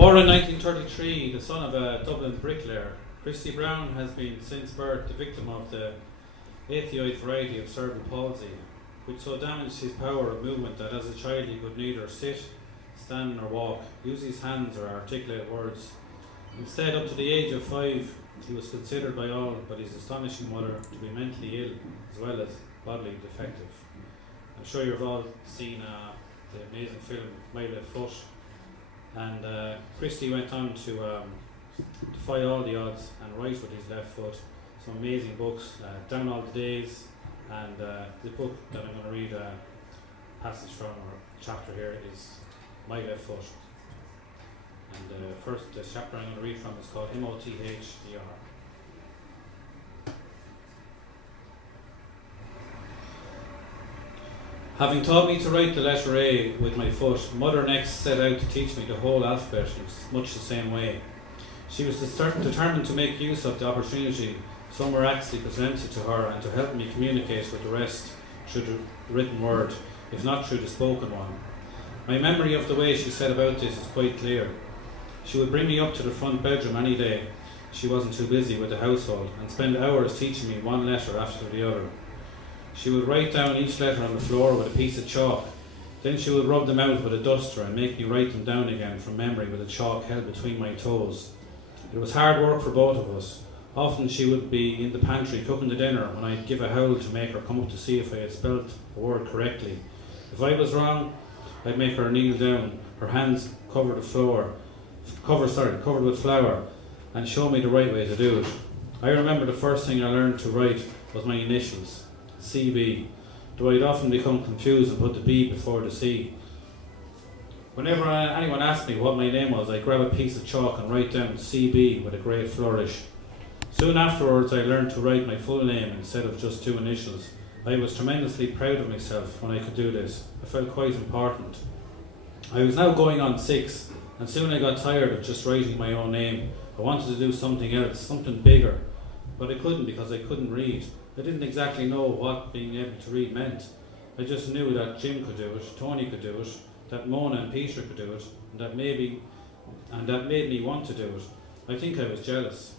Born in 1933, the son of a Dublin bricklayer, Christy Brown has been since birth the victim of the 5.Aug variety of cerebral palsy, which so damaged his power of movement that as a child he could neither sit, stand or walk, use his hands or articulate words. Instead, up to the age of 5, he was considered by all but his astonishing mother to be mentally ill as well as bodily defective. I'm sure you've all seen the amazing film My Left Foot, and Christy went on to defy all the odds and write with his left foot. Some amazing books, Down All the Days, and the book that I'm going to read a passage from, or chapter here, is My Left Foot. And the chapter I'm going to read from is called M-O-T-H-E-R. Having taught me to write the letter A with my foot, Mother next set out to teach me the whole alphabet in much the same way. She was determined to make use of the opportunity so miraculously presented to her and to help me communicate with the rest through the written word, if not through the spoken one. My memory of the way she set about this is quite clear. She would bring me up to the front bedroom any day she wasn't too busy with the household and spend hours teaching me one letter after the other. She would write down each letter on the floor with a piece of chalk. Then she would rub them out with a duster and make me write them down again from memory with the chalk held between my toes. It was hard work for both of us. Often she would be in the pantry cooking the dinner when I'd give a howl to make her come up to see if I had spelt a word correctly. If I was wrong, I'd make her kneel down, her hands covered with flour, and show me the right way to do it. I remember the first thing I learned to write was my initials, CB, though I'd often become confused and put the B before the C. Whenever anyone asked me what my name was, I'd grab a piece of chalk and write down CB with a great flourish. Soon afterwards, I learned to write my full name instead of just 2 initials. I was tremendously proud of myself when I could do this. I felt quite important. I was now going on 6, and soon I got tired of just writing my own name. I wanted to do something else, something bigger, but I couldn't because I couldn't read. I didn't exactly know what being able to read meant. I just knew that Jim could do it, Tony could do it, that Mona and Peter could do it, and that made me want to do it. I think I was jealous.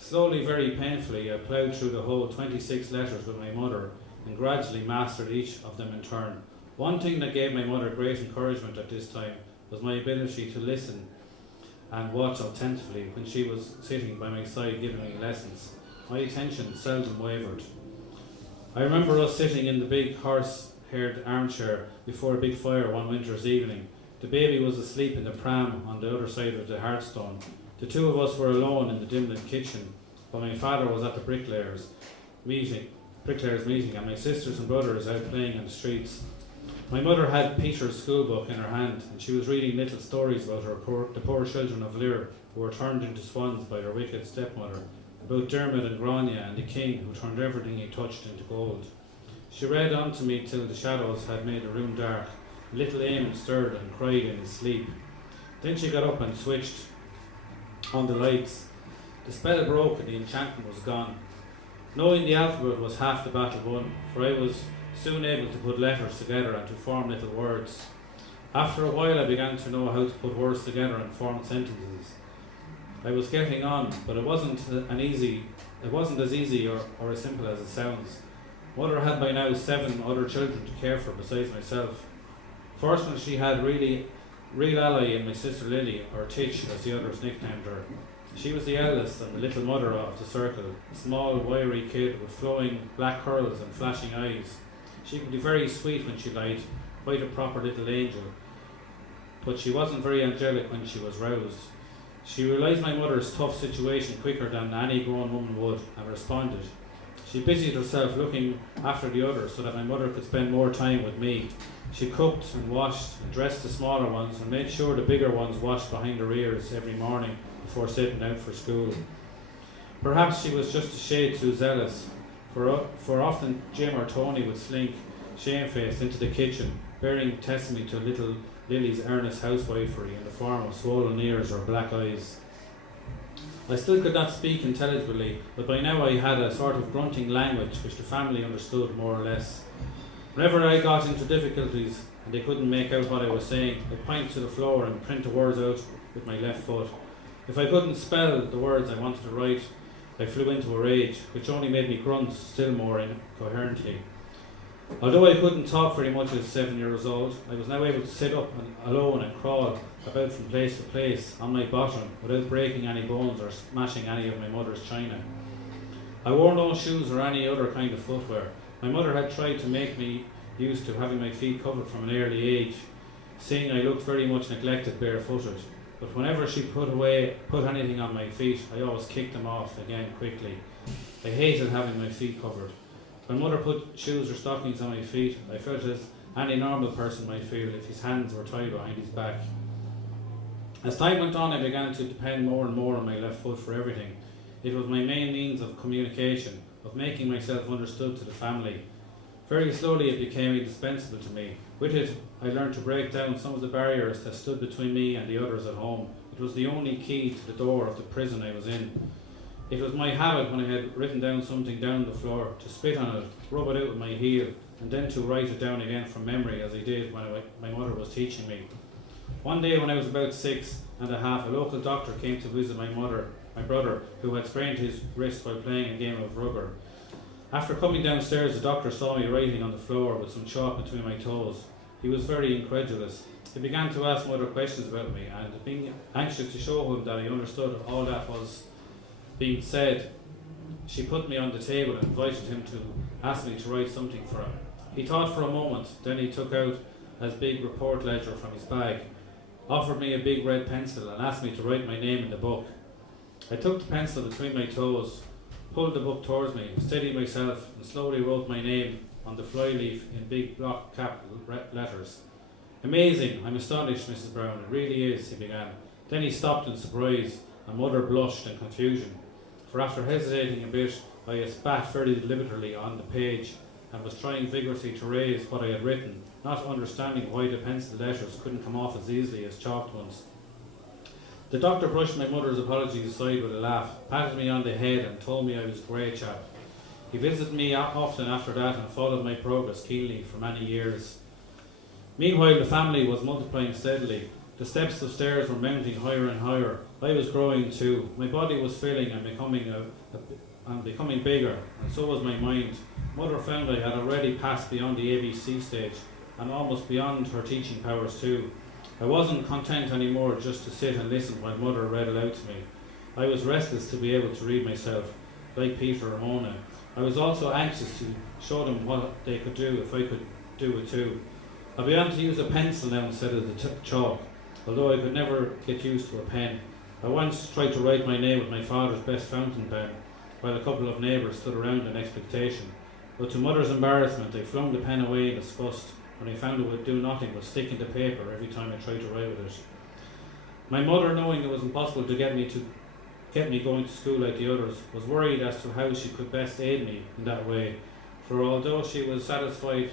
Slowly, very painfully, I ploughed through the whole 26 letters with my mother and gradually mastered each of them in turn. One thing that gave my mother great encouragement at this time was my ability to listen and watch attentively when she was sitting by my side giving me lessons. My attention seldom wavered. I remember us sitting in the big horse-haired armchair before a big fire one winter's evening. The baby was asleep in the pram on the other side of the hearthstone. The 2 of us were alone in the dim-lit kitchen, while my father was at the bricklayers' meeting, and my sisters and brothers out playing in the streets. My mother had Peter's schoolbook in her hand, and she was reading little stories about the poor children of Lear who were turned into swans by their wicked stepmother, about Dermot and Grania and the king who turned everything he touched into gold. She read on to me till the shadows had made the room dark. Little Eamon stirred and cried in his sleep. Then she got up and switched on the lights. The spell broke and the enchantment was gone. Knowing the alphabet was half the battle won, for I was soon able to put letters together and to form little words. After a while I began to know how to put words together and form sentences. I was getting on, but it wasn't as easy or as simple as it sounds. Mother had by now 7 other children to care for besides myself. Fortunately, she had real ally in my sister Lily, or Titch as the others nicknamed her. She was the eldest and the little mother of the circle, a small, wiry kid with flowing black curls and flashing eyes. She could be very sweet when she liked, quite a proper little angel, but she wasn't very angelic when she was roused. She realised my mother's tough situation quicker than any grown woman would and responded. She busied herself looking after the others so that my mother could spend more time with me. She cooked and washed and dressed the smaller ones and made sure the bigger ones washed behind their ears every morning before setting out for school. Perhaps she was just a shade too zealous, for often Jim or Tony would slink shamefaced into the kitchen, bearing testimony to little Lily's earnest housewifery in the form of swollen ears or black eyes. I still could not speak intelligibly, but by now I had a sort of grunting language which the family understood more or less. Whenever I got into difficulties and they couldn't make out what I was saying, I'd point to the floor and print the words out with my left foot. If I couldn't spell the words I wanted to write, I flew into a rage, which only made me grunt still more incoherently. Although I couldn't talk very much as 7 years old, I was now able to sit up alone and crawl about from place to place on my bottom without breaking any bones or smashing any of my mother's china. I wore no shoes or any other kind of footwear. My mother had tried to make me used to having my feet covered from an early age, seeing I looked very much neglected barefooted. But whenever she put anything on my feet, I always kicked them off again quickly. I hated having my feet covered. When mother put shoes or stockings on my feet, I felt as any normal person might feel if his hands were tied behind his back. As time went on, I began to depend more and more on my left foot for everything. It was my main means of communication, of making myself understood to the family. Very slowly it became indispensable to me. With it, I learned to break down some of the barriers that stood between me and the others at home. It was the only key to the door of the prison I was in. It was my habit when I had written down something down the floor to spit on it, rub it out with my heel, and then to write it down again from memory as I did when my mother was teaching me. One day when I was about 6 and a half, a local doctor came to visit my brother, who had sprained his wrist while playing a game of rugby. After coming downstairs, the doctor saw me writing on the floor with some chalk between my toes. He was very incredulous. He began to ask Mother questions about me, and being anxious to show him that I understood all that was being said, she put me on the table and invited him to ask me to write something for him. He thought for a moment, then he took out a big report ledger from his bag, offered me a big red pencil and asked me to write my name in the book. I took the pencil between my toes, pulled the book towards me, steadied myself and slowly wrote my name on the flyleaf in big block capital letters. Amazing, I'm astonished, Mrs. Brown, it really is, he began. Then he stopped in surprise, and Mother blushed in confusion. For after hesitating a bit, I spat very deliberately on the page and was trying vigorously to raise what I had written, not understanding why the pencil letters couldn't come off as easily as chalked ones. The doctor brushed my mother's apologies aside with a laugh, patted me on the head and told me I was a great chap. He visited me often after that and followed my progress keenly for many years. Meanwhile, the family was multiplying steadily. The steps of stairs were mounting higher and higher. I was growing too. My body was filling and becoming bigger, and so was my mind. Mother found I had already passed beyond the ABC stage, and almost beyond her teaching powers too. I wasn't content anymore just to sit and listen while Mother read aloud to me. I was restless to be able to read myself, like Peter or Mona. I was also anxious to show them what they could do if I could do it too. I began to use a pencil now instead of the chalk, although I could never get used to a pen. I once tried to write my name with my father's best fountain pen, while a couple of neighbours stood around in expectation. But to Mother's embarrassment, I flung the pen away in disgust when I found it would do nothing but stick into paper every time I tried to write with it. My mother, knowing it was impossible to get me going to school like the others, was worried as to how she could best aid me in that way, for although she was satisfied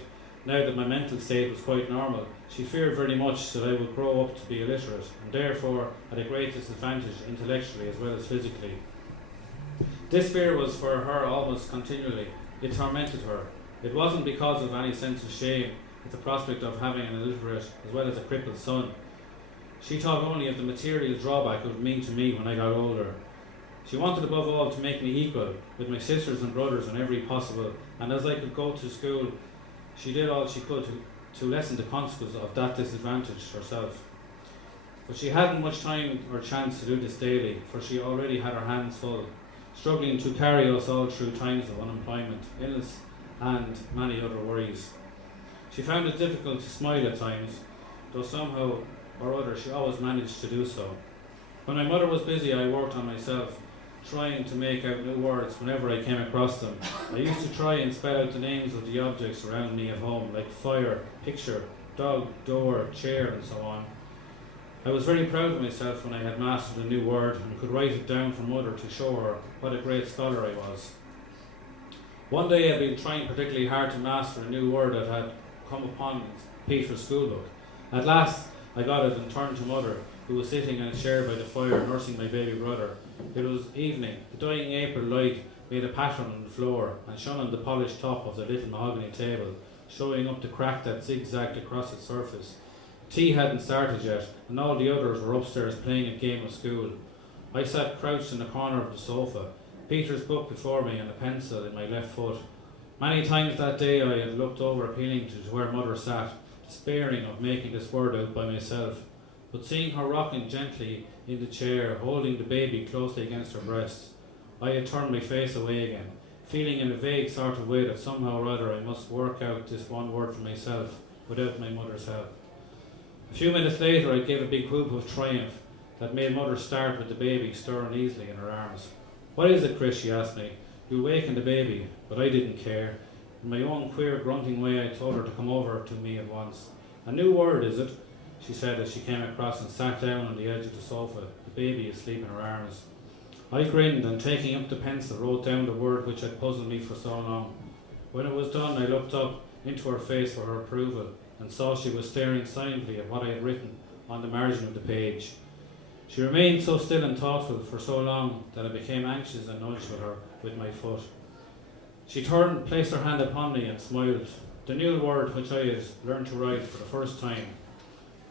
now that my mental state was quite normal, she feared very much that I would grow up to be illiterate, and therefore at a great disadvantage intellectually as well as physically. This fear was for her almost continually. It tormented her. It wasn't because of any sense of shame at the prospect of having an illiterate as well as a crippled son. She thought only of the material drawback it would mean to me when I got older. She wanted above all to make me equal with my sisters and brothers in every possible, and as I could go to school, she did all she could to lessen the consequences of that disadvantage herself. But she hadn't much time or chance to do this daily, for she already had her hands full, struggling to carry us all through times of unemployment, illness, and many other worries. She found it difficult to smile at times, though somehow or other she always managed to do so. When my mother was busy, I worked on myself, trying to make out new words whenever I came across them. I used to try and spell out the names of the objects around me at home, like fire, picture, dog, door, chair, and so on. I was very proud of myself when I had mastered a new word and could write it down for Mother to show her what a great scholar I was. One day I'd been trying particularly hard to master a new word that had come upon Peter's schoolbook. At last I got it and turned to Mother, who was sitting in a chair by the fire nursing my baby brother. It was evening. The dying April light made a pattern on the floor and shone on the polished top of the little mahogany table, showing up the crack that zigzagged across its surface. Tea hadn't started yet, and all the others were upstairs playing a game of school. I sat crouched in the corner of the sofa, Peter's book before me and a pencil in my left foot. Many times that day I had looked over appealing to where Mother sat, despairing of making this word out by myself. But seeing her rocking gently in the chair, holding the baby closely against her breast, I had turned my face away again, feeling in a vague sort of way that somehow or other I must work out this one word for myself without my mother's help. A few minutes later I gave a big whoop of triumph that made Mother start with the baby stirring easily in her arms. "What is it, Chris?" she asked me. "You wakened the baby," but I didn't care. In my own queer grunting way I told her to come over to me at once. "A new word, is it?" she said as she came across and sat down on the edge of the sofa, the baby asleep in her arms. I grinned and taking up the pencil wrote down the word which had puzzled me for so long. When it was done I looked up into her face for her approval and saw she was staring silently at what I had written on the margin of the page. She remained so still and thoughtful for so long that I became anxious and nudged her with my foot. She turned, placed her hand upon me and smiled. The new word which I had learned to write for the first time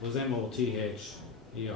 was Mother.